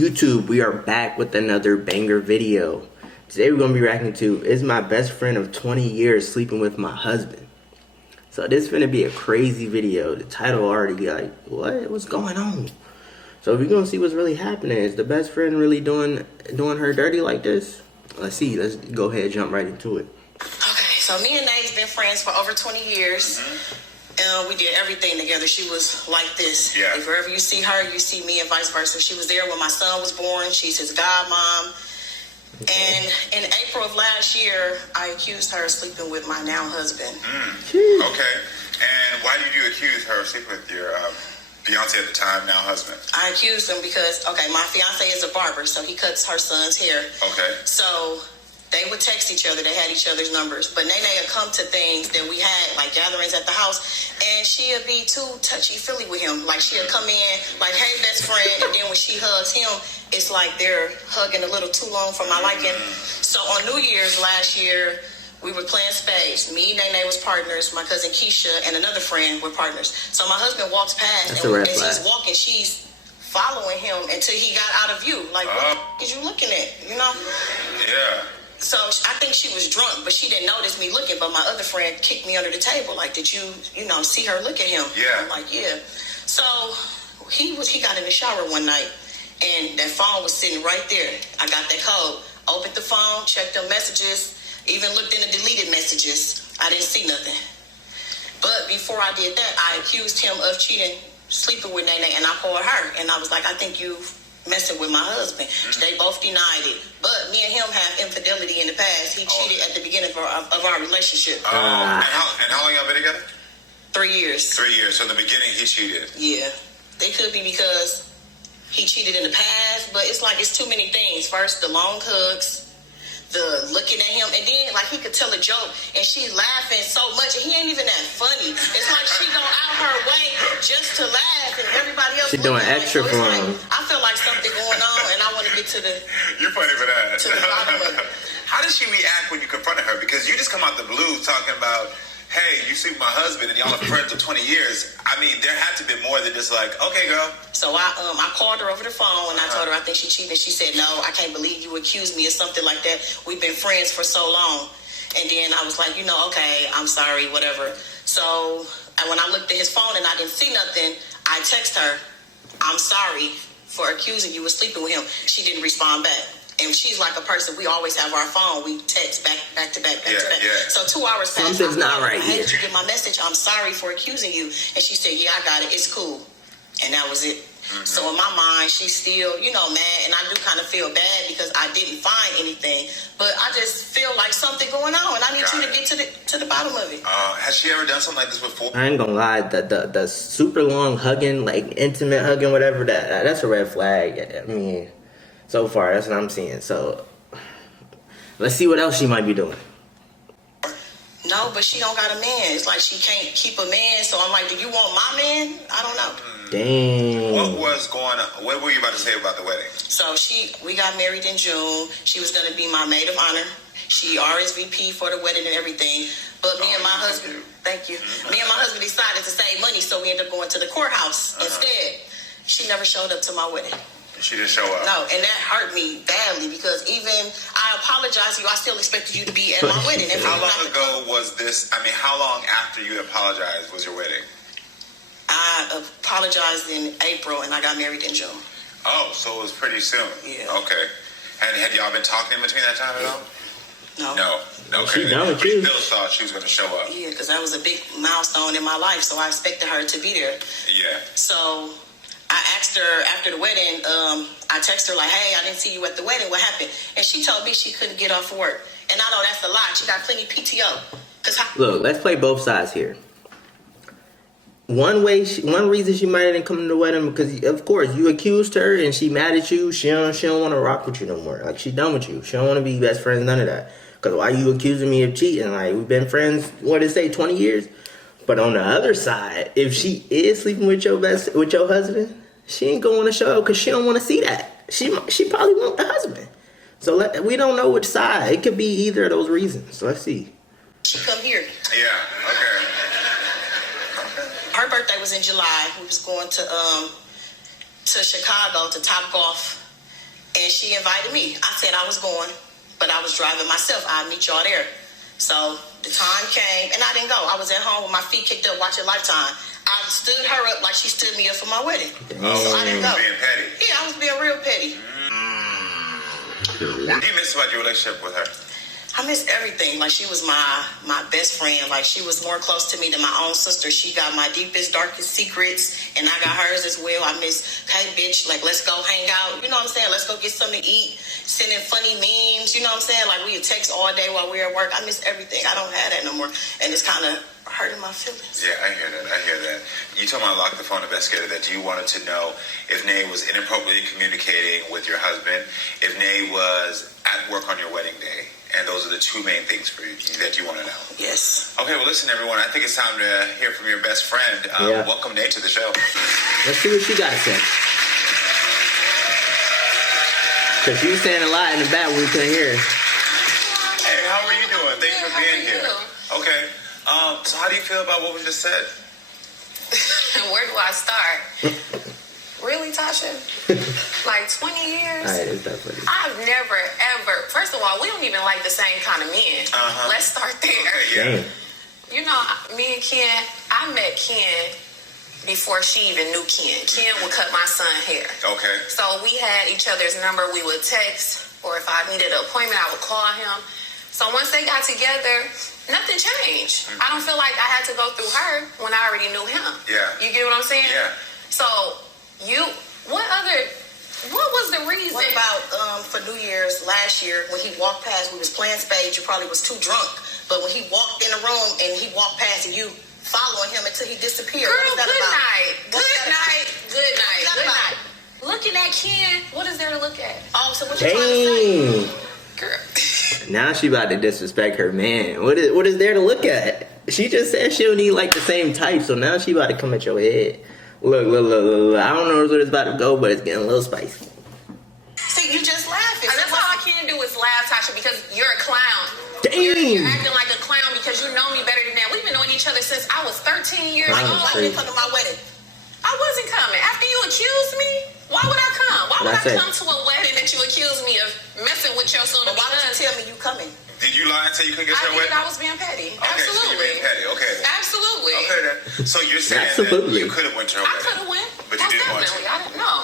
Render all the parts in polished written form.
YouTube, we are back with another banger video. Today we're going to be reacting to Is My Best Friend of 20 Years Sleeping With My Husband? So this is going to be a crazy video. The title already like, what? What's going on? So we're going to see what's really happening. Is the best friend really doing her dirty like this? Let's see. Let's go ahead and jump right into it. Okay, so me and Nate's been friends for over 20 years. We did everything together. She was like this. Yeah. If wherever you see her, you see me, and vice versa. She was there when my son was born. She's his godmom. Okay. And in April of last year, I accused her of sleeping with my now husband. Okay. And why did you accuse her of sleeping with your fiance at the time, now husband? I accused him because, my fiance is a barber, so he cuts her son's hair. Okay. So they would text each other. They had each other's numbers. But Nene would come to things that we had, like gatherings at the house, and she'd be too touchy-feely with him. Like, she'd come in, like, hey, best friend, and then when she hugs him, it's like they're hugging a little too long for my liking. So on New Year's last year, we were playing spades. Me, Nene was partners. My cousin Keisha and another friend were partners. So my husband walks past, and as he's walking, she's following him until he got out of view. Like, what the is you looking at, you know? Yeah. So I think she was drunk, but she didn't notice me looking. But my other friend kicked me under the table. Like, did you see her look at him? Yeah. I'm like, yeah. So he got in the shower one night, and that phone was sitting right there. I got that code. Opened the phone, checked the messages, even looked in the deleted messages. I didn't see nothing. But before I did that, I accused him of cheating, sleeping with Nene, and I called her, and I was like, I think you messing with my husband. They both denied it. But me and him have infidelity in the past. He cheated at the beginning of our relationship. And how long y'all been together? 3 years. 3 years. So in the beginning, he cheated. Yeah. They could be because he cheated in the past, but it's like it's too many things. First, the long hugs, the looking at him, and then like he could tell a joke and she laughing so much and he ain't even that funny. It's like she go out her way just to laugh and everybody else She doing extra for him. I feel like something going on and I want to get to the You're funny for that. to the bottom of it. How did she react when you confronted her? Because you just come out the blue talking about, hey, you sleep with my husband and y'all are friends for 20 years. I mean, there had to be more than just like, okay, girl. So I called her over the phone and I told her I think she cheated. She said, no, I can't believe you accused me of something like that. We've been friends for so long. And then I was like, okay, I'm sorry, whatever. So when I looked at his phone and I didn't see nothing, I text her, I'm sorry for accusing you of sleeping with him. She didn't respond back. And she's like a person, we always have our phone. We text back to back. Yeah. So 2 hours passed. Something's not right hey, here. did you get my message? I'm sorry for accusing you. And she said, yeah, I got it. It's cool. And that was it. So in my mind, she's still, mad. And I do kind of feel bad because I didn't find anything. But I just feel like something going on. And I need you to get to the bottom of it. Has she ever done something like this before? I ain't gonna lie, the super long hugging, like intimate hugging, whatever, that's a red flag. I mean, so far, that's what I'm seeing. So, let's see what else she might be doing. No, but she don't got a man. It's like she can't keep a man. So I'm like, do you want my man? I don't know. Dang. What was going on? What were you about to say about the wedding? So we got married in June. She was going to be my maid of honor. She RSVP for the wedding and everything. But me and my husband, thank you. Me and my husband decided to save money, so we ended up going to the courthouse instead. She never showed up to my wedding. She didn't show up. No, and that hurt me badly because even I apologized to you. I still expected you to be at my wedding. How long ago was this? I mean, how long after you apologized was your wedding? I apologized in April and I got married in June. Oh, so it was pretty soon. Yeah. Okay. And had y'all been talking in between that time at all? No. No. Okay. She done with but you. You still thought she was going to show up. Yeah, because that was a big milestone in my life, so I expected her to be there. Yeah. So I asked her after the wedding, I texted her like, hey, I didn't see you at the wedding. What happened? And she told me she couldn't get off work. And I know that's a lie. She got plenty PTO. Look, let's play both sides here. One reason she might have come to the wedding because, of course, you accused her and she mad at you. She don't want to rock with you no more. Like, she done with you. She don't want to be best friends, none of that. Because why you accusing me of cheating? Like, we've been friends, what did it say, 20 years? But on the other side, if she is sleeping with your husband, she ain't going to show up because she don't want to see that. She probably want the husband. So we don't know which side. It could be either of those reasons. So let's see. She come here. Yeah, okay. Her birthday was in July. We was going to Chicago to Top Golf she invited me. I said I was going, but I was driving myself. I'll meet y'all there. So the time came, and I didn't go. I was at home with my feet kicked up watching Lifetime. I stood her up like she stood me up for my wedding. Oh, so I didn't go. Being petty. Yeah, I was being real petty. What do you miss about your relationship with her? I miss everything. Like, she was my best friend. Like, she was more close to me than my own sister. She got my deepest, darkest secrets, and I got hers as well. I miss, hey, bitch, like, let's go hang out. You know what I'm saying? Let's go get something to eat. Sending funny memes. You know what I'm saying? Like, we would text all day while we were at work. I miss everything. I don't have that no more. And it's kind of hurting my feelings. Yeah, I hear that. You told me I locked the phone investigator that you wanted to know if Nay was inappropriately communicating with your husband, if Nay was at work on your wedding day. And those are the two main things for you that you want to know. Yes. Okay, well, listen, everyone. I think it's time to hear from your best friend. Welcome, Nate, to the show. Let's see what she got to say. Because she was saying a lot in the back when we couldn't hear her. Hey, how are you doing? Thanks for being here. Okay. So how do you feel about what we just said? Where do I start? Really, Tasha? Like 20 years? All right, it's that funny. I've never, ever... First of all, we don't even like the same kind of men. Let's start there. Okay, yeah. Damn. You know, me and Ken, I met Ken before she even knew Ken. Ken would cut my son's hair. Okay. So we had each other's number. We would text, or if I needed an appointment, I would call him. So once they got together, nothing changed. I don't feel like I had to go through her when I already knew him. Yeah. You get what I'm saying? Yeah. So what was the reason? What about for New Year's last year when he walked past, we was playing spades, you probably was too drunk. But when he walked in the room and he walked past and you following him until he disappeared. Girl, what is that good about? night. Good night. What is that about? Looking at Ken, what is there to look at? Oh, so what you trying to say? Dang. Girl. Now she about to disrespect her man. What is there to look at? She just said she don't need like the same type, so now she about to come at your head. Look. I don't know where it's about to go, but it's getting a little spicy. See, you just laughing. That's all I can do is laugh, Tasha, because you're a clown. Dang. You're acting like a clown because you know me better than that. We've been knowing each other since I was 13 years Why you old. didn't come to my wedding? I wasn't coming. After you accused me, why would I come? Why would I come to a wedding that you accused me of messing with your son? But why didn't you tell me you coming? Did you lie and say you couldn't get I your wedding? I was being petty. Okay, Absolutely. so you're being petty. Okay. Absolutely. Okay then. So you're saying Absolutely. that you could have went to her I wedding. could have went. But you Most didn't want to. definitely. I didn't know.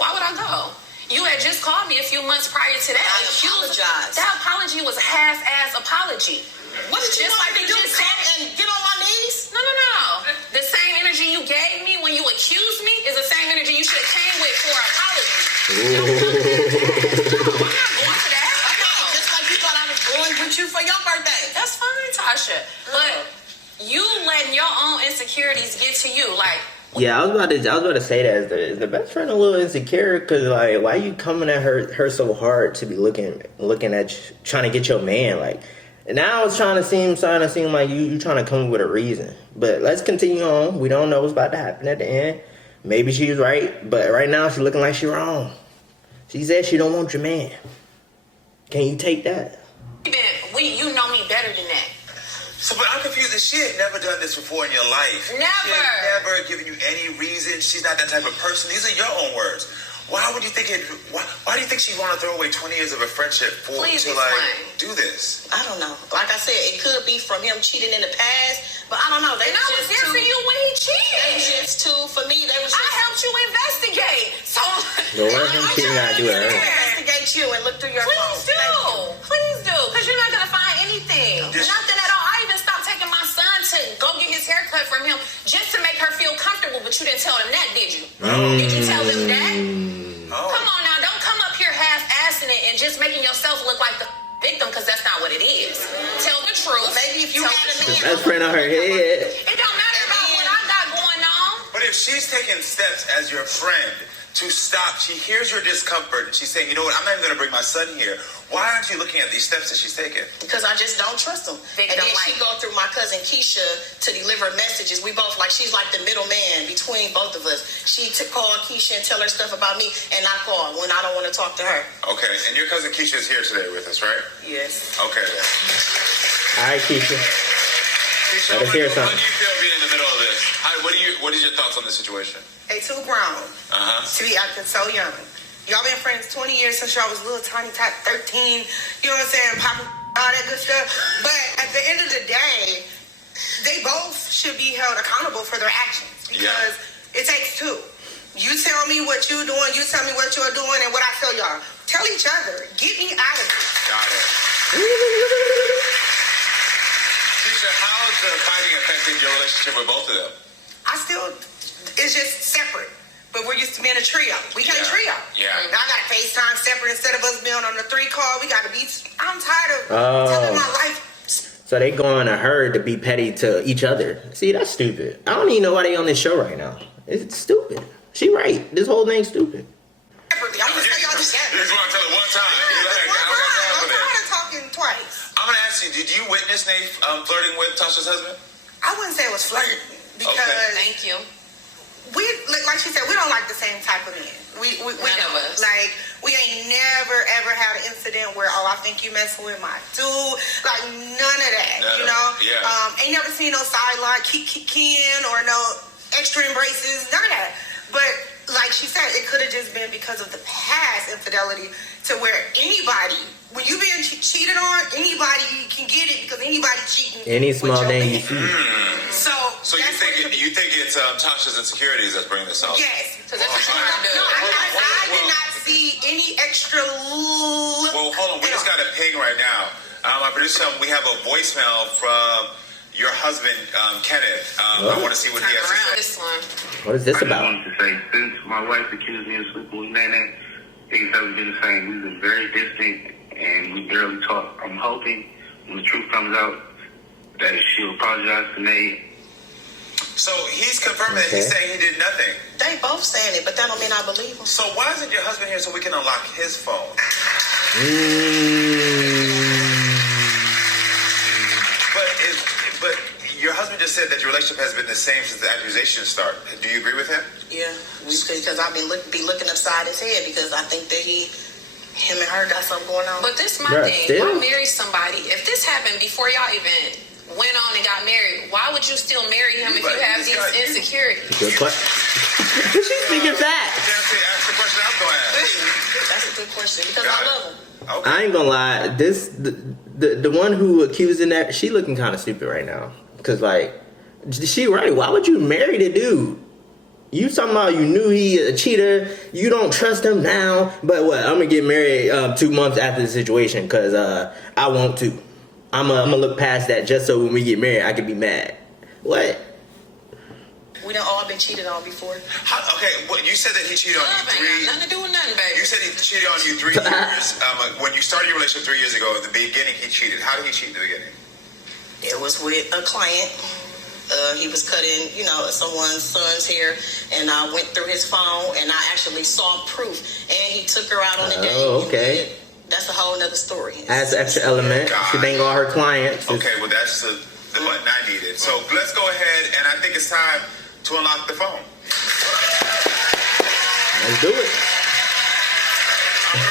Why would I go? You had just called me a few months prior to that. I apologize. That apology was a half-ass apology. What did you Just want like me to you do? just Come said. and get on my knees? No. The same energy you gave me when you accused me is the same energy you should have came with for an apology. No, I'm not going for that. Okay, just like you thought I was going with you for your birthday. That's fine, Tasha. But you letting your own insecurities get to you. Like, Yeah, I was about to say that is the best friend a little insecure? Cause like, why you coming at her so hard to be looking at you, trying to get your man? Like, now it's starting to seem like you trying to come up with a reason. But let's continue on. We don't know what's about to happen at the end. Maybe she's right, but right now she's looking like she's wrong. She said she don't want your man. Can you take that? you know me better than that. So, but I'm confused. She had never done this before in your life. Never. She had never given you any reason. She's not that type of person. These are your own words. Why would you think it? Why do you think she'd want to throw away 20 years of a friendship to do this? I don't know. Like I said, it could be from him cheating in the past, but I don't know. They I was there for you when he cheated. They just too for me. They was. I helped you investigate. So Lord, him cheating gotta do it. Investigate you and look through your phone. Please do, because you're not gonna find anything. Nothing at all. I even stopped taking my son to go get his hair cut from him just to make her feel comfortable. But you didn't tell him that, did you? Did you tell him that? Oh. Come on now, don't come up here half-assing it and just making yourself look like the victim, because that's not what it is. Tell the truth. Well, maybe if you had a man, That's print on her head. It don't matter about what I got going on. But if she's taking steps as your friend to stop, she hears your discomfort and she's saying, you know what, I'm not even going to bring my son here. Why aren't you looking at these steps that she's taking? because I just don't trust him. And then she go through my cousin Keisha to deliver messages. We both she's like the middleman between both of us. She call Keisha and tell her stuff about me, and I call when I don't want to talk to her. Okay, and your cousin Keisha is here today with us, right? Yes. Okay. All right, Keisha. Keisha, Let us hear what something. do you feel being in the middle of this? What is your thoughts on this situation? They too grown Uh-huh. to be acting so young. Y'all been friends 20 years since y'all was little tiny tot 13. You know what I'm saying? Popping all that good stuff. But at the end of the day, they both should be held accountable for their actions because it takes two. You tell me what you're doing, you tell me what you're doing, and what I tell y'all. Tell each other. Get me out of this. Got it. Keisha, how has the fighting affected your relationship with both of them? It's just separate. But we're used to being a trio. We can't trio. Yeah. Now I got to FaceTime separate instead of us being on the 3 call. We got to be. I'm tired of telling my life. So they going to her to be petty to each other. See, that's stupid. I don't even know why they on this show right now. It's stupid. She right. This whole thing's stupid. Separately. I'm going to tell y'all together. You just want to tell it one time. I'm tired of talking twice. I'm going to ask you, did you witness Nate flirting with Tasha's husband? I wouldn't say it was flirting because Thank you. we, like she said, we don't like the same type of men. We None don't. of us. Like, we ain't never ever had an incident where, I think you messing with my dude. Like, none of that, you know? Yeah. Ain't never seen no sideline kicking or no extra embraces, none of that. But, like she said, it could have just been because of the past infidelity to where anybody, when you being cheated on, anybody can get it because anybody cheating. Any small thing you see. So you think it's Tasha's insecurities that's bringing this up? Yes. Because that's what you're trying to do. No, I did not see any extra. Well, hold on. We just got a ping right now. My producer, we have a voicemail from your husband, Kenneth. I want to see what he has to say. This one. What is this I about? wanted to say, since my wife accused me of sleeping with Nene, things haven't been the same. We've been very distant, and we barely talk. I'm hoping when the truth comes out that she'll apologize to Nate. So he's confirming that he's saying he did nothing. They both saying it, but that don't mean I believe them. So why isn't your husband here so we can unlock his phone? But your husband just said that your relationship has been the same since the accusation started. Do you agree with him? Yeah, because I've been looking upside his head because I think that him and her got something going on. But this is my Bruh, thing. still? Y'all marry somebody. If this happened before y'all even went on and got married, why would you still marry him if you have these insecurities? Good question. She's speaking fact. Ask the question I'm going to ask. That's a good question because I love him. Okay. I ain't gonna lie. The one who accusing that, she looking kind of stupid right now. Cause like, she right. Why would you marry the dude? You talking about you knew he a cheater. You don't trust him now. But what? I'm gonna get married 2 months after the situation cause I want to. I'm gonna look past that just so when we get married I can be mad. What? We done all been cheated on before. You said that he cheated on Love you ain't got nothing to do with nothing, baby. You said he cheated on you 3 years. When you started your relationship 3 years ago, at the beginning he cheated. How did he cheat in the beginning? It was with a client. He was cutting, someone's son's hair, and I went through his phone, and I actually saw proof. And he took her out on a date. Oh, okay. That's a whole nother story. Adds extra element. She thank all her clients. Okay, well that's the button I needed. So let's go ahead, and I think it's time to unlock the phone. Let's do it.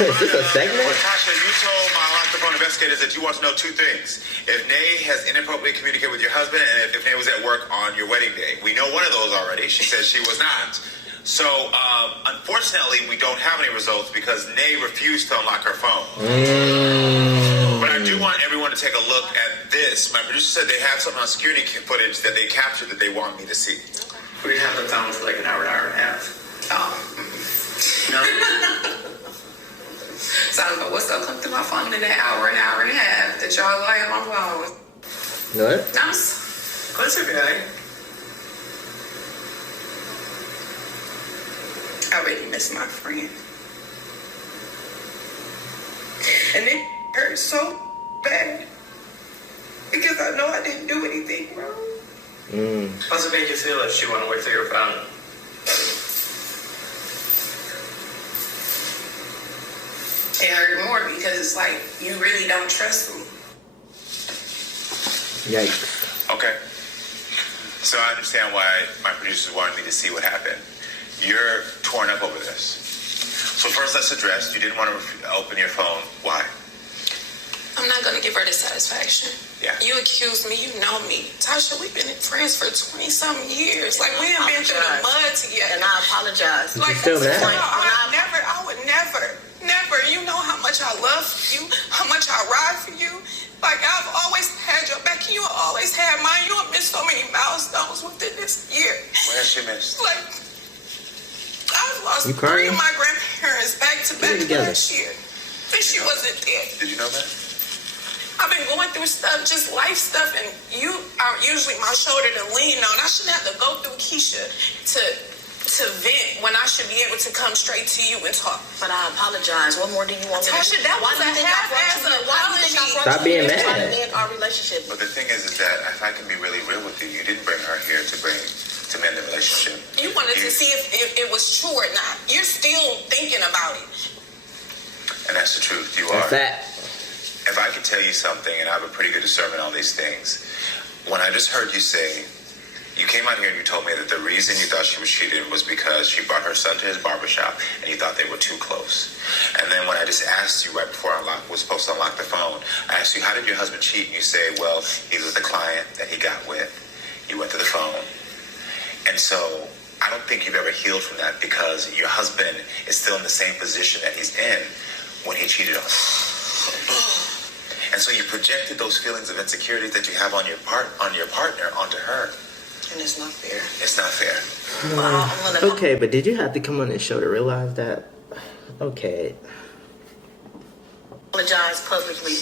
Is this a segment? Tasha, you told my Unlock the Phone investigators that you want to know 2 things. If Nay has inappropriately communicated with your husband, and if Nay was at work on your wedding day. We know one of those already. She says she was not. So, unfortunately, we don't have any results because Nay refused to unlock her phone. But I do want everyone to take a look at this. My producer said they have some on security footage that they captured that they want me to see. We have the phone for like an hour and a half. No. So I don't know what's gonna come through my phone in that hour and a half that y'all like on my phone. What? That's okay. I really miss my friend. And it hurt so bad because I know I didn't do anything wrong. How's it make you feel if she went away through your phone? It hurt more because it's like you really don't trust them. Yikes. Okay. So I understand why my producers wanted me to see what happened. You're torn up over this. So first let's address, you didn't want to open your phone. Why? I'm not gonna give her the satisfaction. Yeah. You accuse me, you know me. Tasha, we've been friends for 20-something years. Like, we have been through the mud together. And I apologize. Like, still that's mad? I would never. You know how much I love you, how much I ride for you. Like, I've always had your back, and you always had mine. You have missed so many milestones within this year. What has she missed? Like, I've lost You 3 crying? of my grandparents back to back Get it together. last year. And she wasn't there. Did you know that? I've been going through stuff, just life stuff, and you are usually my shoulder to lean on. I shouldn't have to go through Keisha to vent when I should be able to come straight to you and talk. But I apologize. What more do you want me to do? Tasha, that was a half-ass apology. Stop being mad. Trying to end our relationship. But the thing is that if I can be really real with you, you didn't bring her here to mend the relationship. You wanted to see if it was true or not. You're still thinking about it. And that's the truth. You That's are. that. If I could tell you something, and I have a pretty good discernment on these things, when I just heard you say, you came out here and you told me that the reason you thought she was cheating was because she brought her son to his barbershop and you thought they were too close. And then when I just asked you right before I was supposed to unlock the phone, I asked you, how did your husband cheat? And you say, well, he was with a client that he got with. You went to the phone. And so I don't think you've ever healed from that because your husband is still in the same position that he's in when he cheated on you. And so you projected those feelings of insecurity that you have on your partner onto her. And it's not fair. It's not fair. Well, I'm gonna Okay, but did you have to come on this show to realize that? Okay. apologize publicly.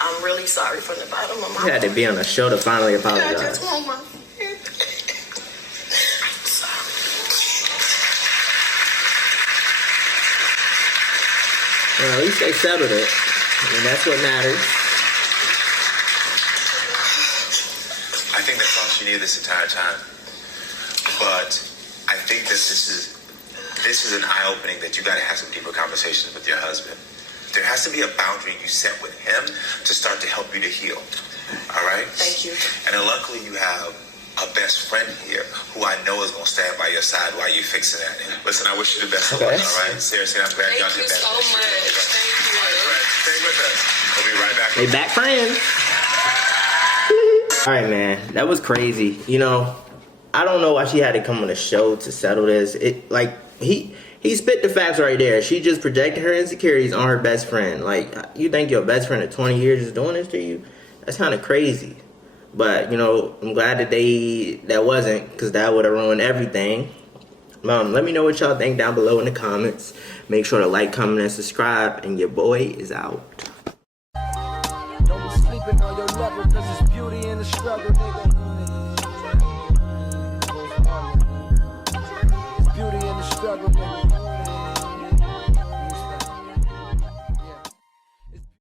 I'm really sorry from the bottom of my You had to be on a show to finally I apologize. just want my Well, at least they settled it. I mean, that's what matters. I think that's all she needed this entire time. But I think that this is an eye-opening that you got to have some deeper conversations with your husband. There has to be a boundary you set with him to start to help you to heal. All right? Thank you. And then luckily you have a best friend here who I know is going to stand by your side while you're fixing that. Listen, I wish you the best of luck, Okay. all right? Seriously, I'm glad y'all Thank did you that. so much. Thank you. All right, friends, stay with us. We'll be right back. They back friends. All right, man. That was crazy. You know, I don't know why she had to come on the show to settle this. He spit the facts right there. She just projected her insecurities on her best friend. Like, you think your best friend of 20 years is doing this to you? That's kind of crazy. But, you know, I'm glad that that wasn't, because that would have ruined everything. Let me know what y'all think down below in the comments. Make sure to like, comment, and subscribe. And your boy is out. Don't be sleeping on your level, cause it's beauty in the struggle, nigga. It's beauty in the struggle, nigga.